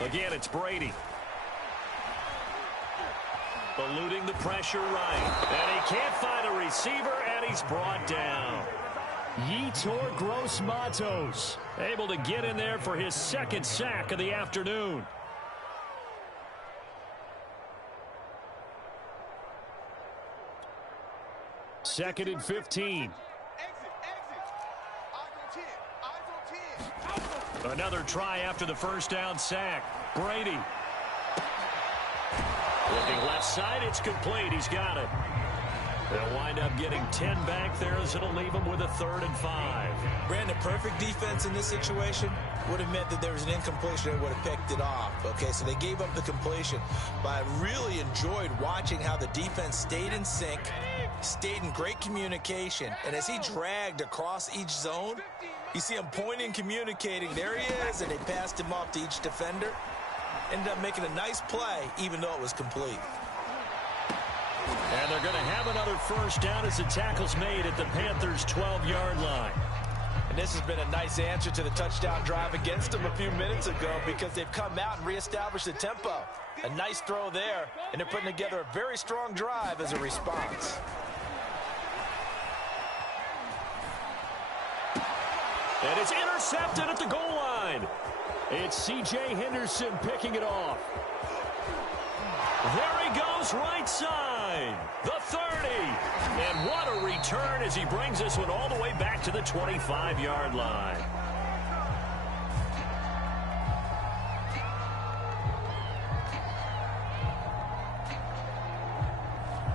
Again, it's Brady. Eluding the pressure right. And he can't find a receiver, and he's brought down. Yetur Gross-Matos able to get in there for his 2nd sack of the afternoon. Second and 15. Another try after the first down sack. Brady. Looking left side, it's complete. He's got it. They'll wind up getting 10 back there as it'll leave them with a 3rd and 5. Brandon, perfect defense in this situation. would have meant that there was an incompletion and would have picked it off. Okay, so they gave up the completion. But I really enjoyed watching how the defense stayed in sync, stayed in great communication. And as he dragged across each zone, you see him pointing, communicating. There he is, and they passed him off to each defender. Ended up making a nice play, even though it was complete. And they're going to have another first down as the tackle's made at the Panthers' 12-yard line. And this has been a nice answer to the touchdown drive against them a few minutes ago because they've come out and reestablished the tempo. A nice throw there, and they're putting together a very strong drive as a response. And it's intercepted at the goal line. It's C.J. Henderson picking it off. There he goes, right side. The 30. And what a return as he brings this one all the way back to the 25-yard line.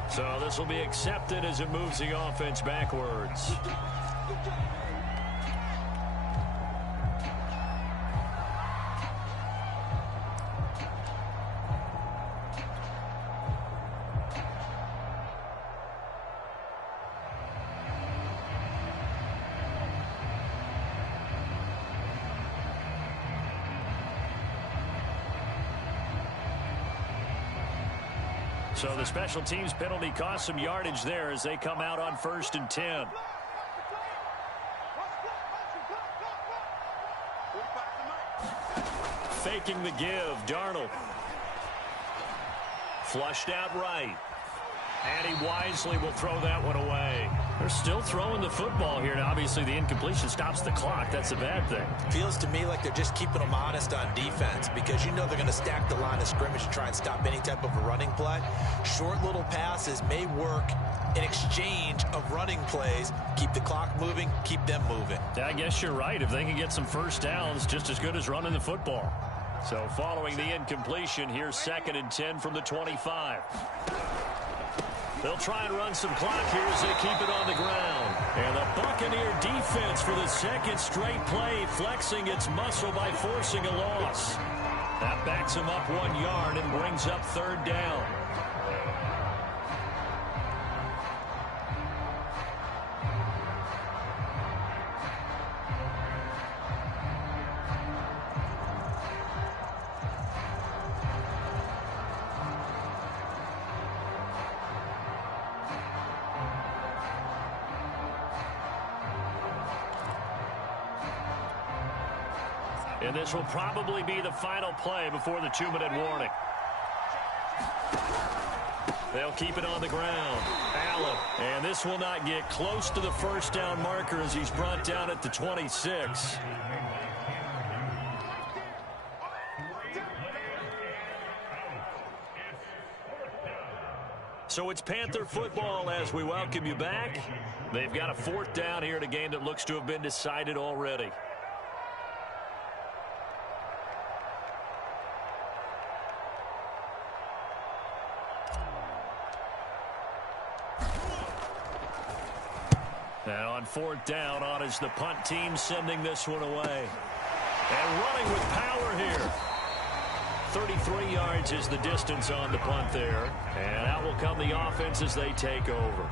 So this will be accepted as it moves the offense backwards. So the special teams penalty cost some yardage there as they come out on 1st and 10. Faking the give, Darnold. Flushed out right. And he wisely will throw that one away. They're still throwing the football here. Now, obviously, the incompletion stops the clock. That's a bad thing. Feels to me like they're just keeping them honest on defense because you know they're going to stack the line of scrimmage and try and stop any type of a running play. Short little passes may work in exchange of running plays. Keep the clock moving, keep them moving. I guess you're right. If they can get some first downs, just as good as running the football. So following the incompletion, here's 2nd and 10 from the 25. They'll try and run some clock here as they keep it on the ground. And the Buccaneer defense for the second straight play, flexing its muscle by forcing a loss. That backs them up 1 yard and brings up 3rd down. And this will probably be the final play before the 2-minute warning. They'll keep it on the ground. Allen. And this will not get close to the first down marker as he's brought down at the 26. So it's Panther football as we welcome you back. They've got a 4th down here in a game that looks to have been decided already. And on 4th down, on is the punt team sending this one away. And running with power here. 33 yards is the distance on the punt there. And out will come the offense as they take over.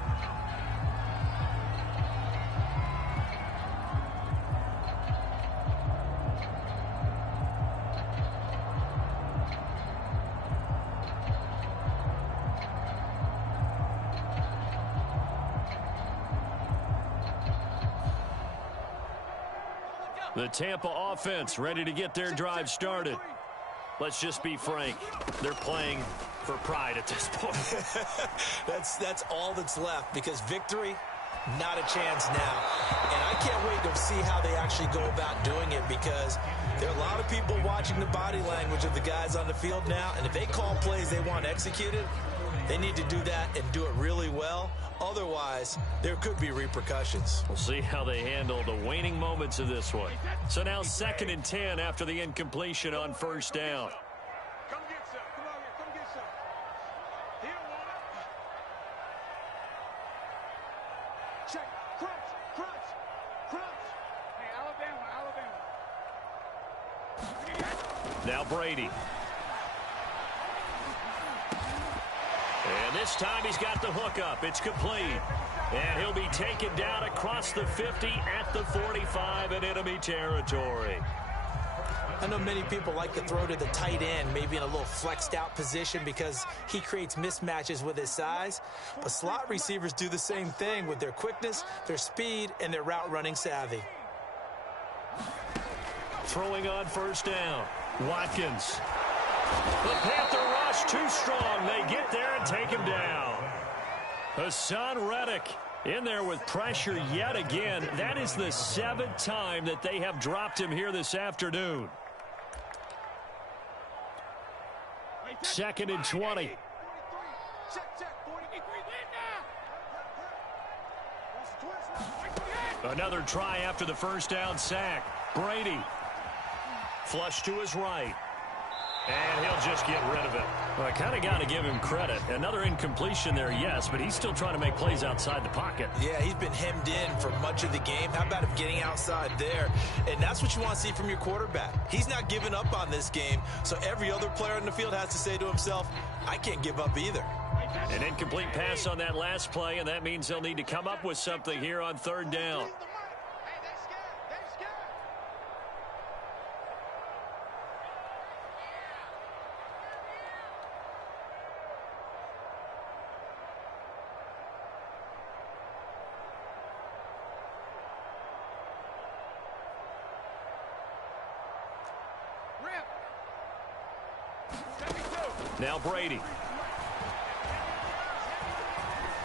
The Tampa offense ready to get their drive started. Let's just be frank. They're playing for pride at this point. That's all that's left because victory, not a chance now. And I can't wait to see how they actually go about doing it because there are a lot of people watching the body language of the guys on the field now. And if they call plays they want executed, they need to do that and do it really well. Otherwise, there could be repercussions. We'll see how they handle the waning moments of this one. So now 2nd and 10 after the incompletion on 1st down. Come get some. Come on here. Come get some. He don't want it. Check. Crunch. Crunch. Crunch. Hey, Alabama. Alabama. Now Brady. And this time he's got the hook up. It's complete. And he'll be taken down across the 50 at the 45 in enemy territory. I know many people like to throw to the tight end, maybe in a little flexed out position because he creates mismatches with his size. But slot receivers do the same thing with their quickness, their speed, and their route running savvy. Throwing on first down. Watkins. The Panther rush too strong. They get there and take him down. Hassan Reddick in there with pressure yet again. That is the 7th time that they have dropped him here this afternoon. 2nd and 20. Another try after the first down sack. Brady. Flush to his right. And he'll just get rid of it. Well, I kind of got to give him credit. Another incompletion there, yes, but he's still trying to make plays outside the pocket. Yeah, he's been hemmed in for much of the game. How about him getting outside there? And that's what you want to see from your quarterback. He's not giving up on this game, so every other player in the field has to say to himself, I can't give up either. An incomplete pass on that last play, and that means they'll need to come up with something here on 3rd down. Now Brady.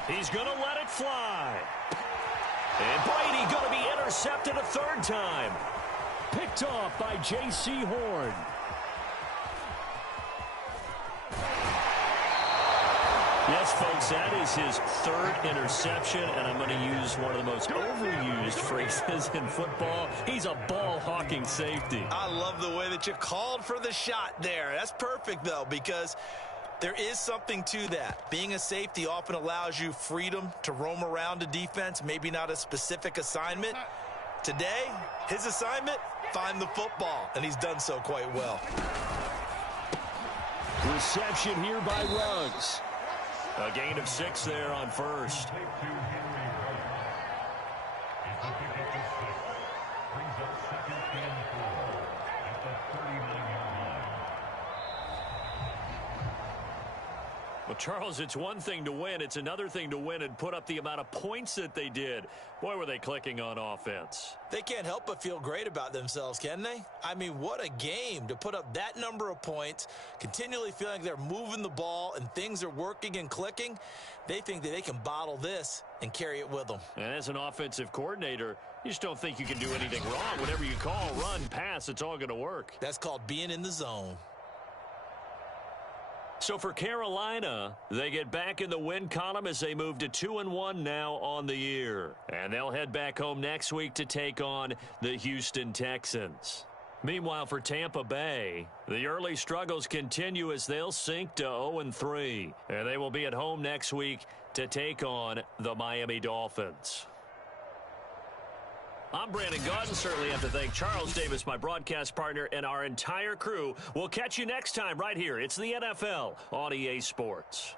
He's going to let it fly. And Brady going to be intercepted a 3rd time. Picked off by J.C. Horn. Yes, folks, that is his 3rd interception, and I'm going to use one of the most overused phrases in football. He's a ball-hawking safety. I love the way that you called for the shot there. That's perfect, though, because there is something to that. Being a safety often allows you freedom to roam around a defense, maybe not a specific assignment. Today, his assignment, find the football, and he's done so quite well. Reception here by Ruggs. A gain of 6 there on first. Well, Charles, it's one thing to win. It's another thing to win and put up the amount of points that they did. Boy, were they clicking on offense. They can't help but feel great about themselves, can they? I mean, what a game to put up that number of points, continually feeling like they're moving the ball and things are working and clicking. They think that they can bottle this and carry it with them. And as an offensive coordinator, you just don't think you can do anything wrong. Whatever you call, run, pass, it's all going to work. That's called being in the zone. So for Carolina, they get back in the win column as they move to 2-1 now on the year. And they'll head back home next week to take on the Houston Texans. Meanwhile, for Tampa Bay, the early struggles continue as they'll sink to 0-3. And they will be at home next week to take on the Miami Dolphins. I'm Brandon Gaudin. Certainly have to thank Charles Davis, my broadcast partner, and our entire crew. We'll catch you next time right here. It's the NFL on EA Sports.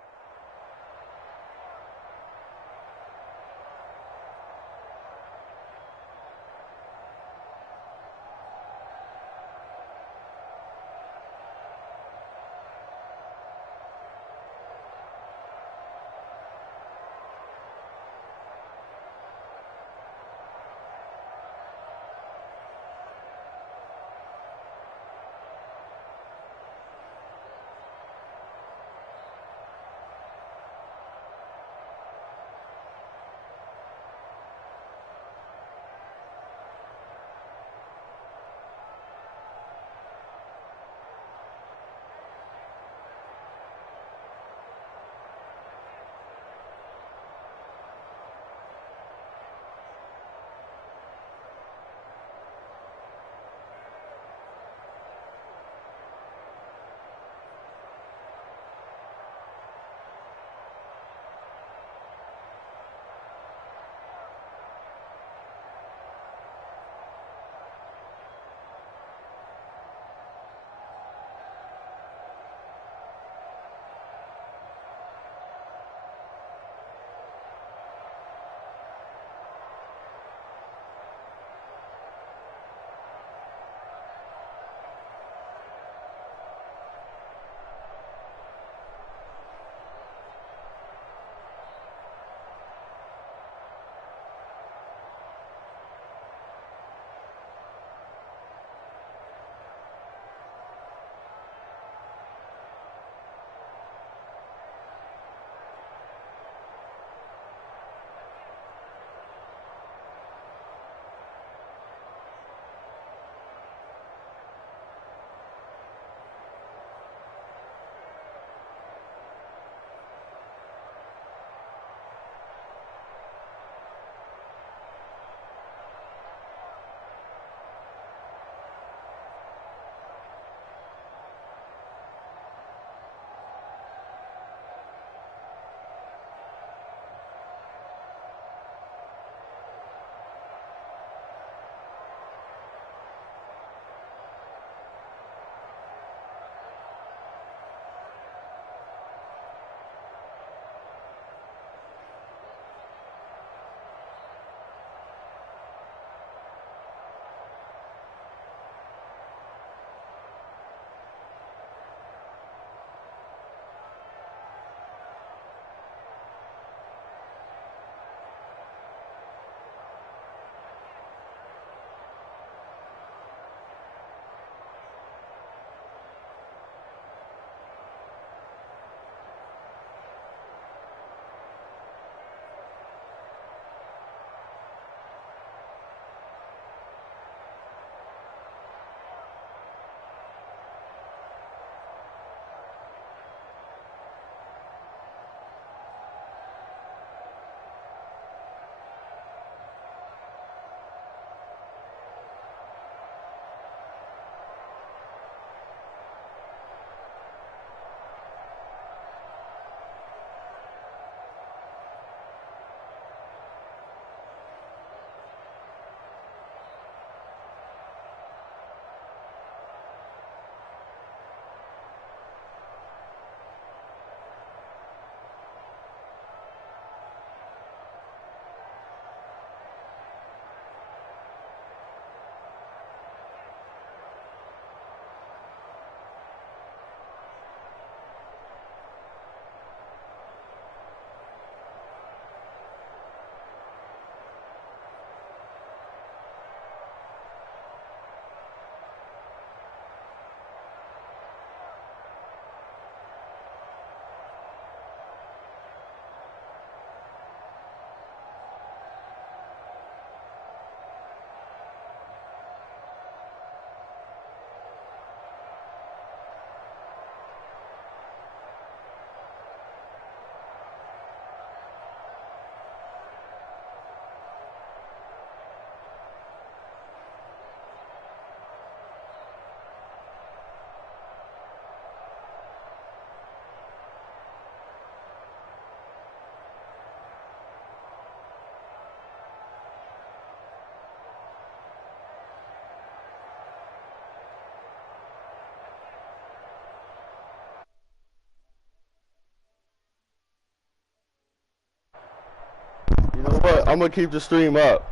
I'm gonna keep the stream up.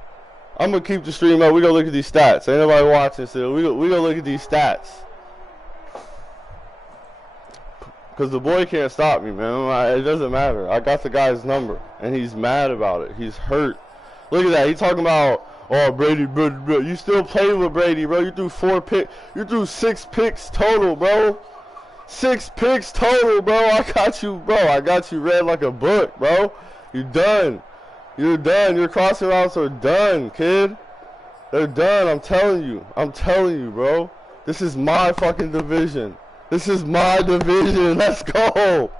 I'm gonna keep the stream up. We gonna look at these stats. Ain't nobody watching still. We gonna look at these stats. Cause the boy can't stop me, man. It doesn't matter. I got the guy's number, and he's mad about it. He's hurt. Look at that. He's talking about, oh, Brady, bro. You still play with Brady, bro. You threw 4 picks. You threw 6 picks total, bro. 6 picks total, bro. I got you, bro. I got you read like a book, bro. You done. You're done. Your crossing routes are done, kid. They're done. I'm telling you. I'm telling you, bro. This is my fucking division. This is my division. Let's go.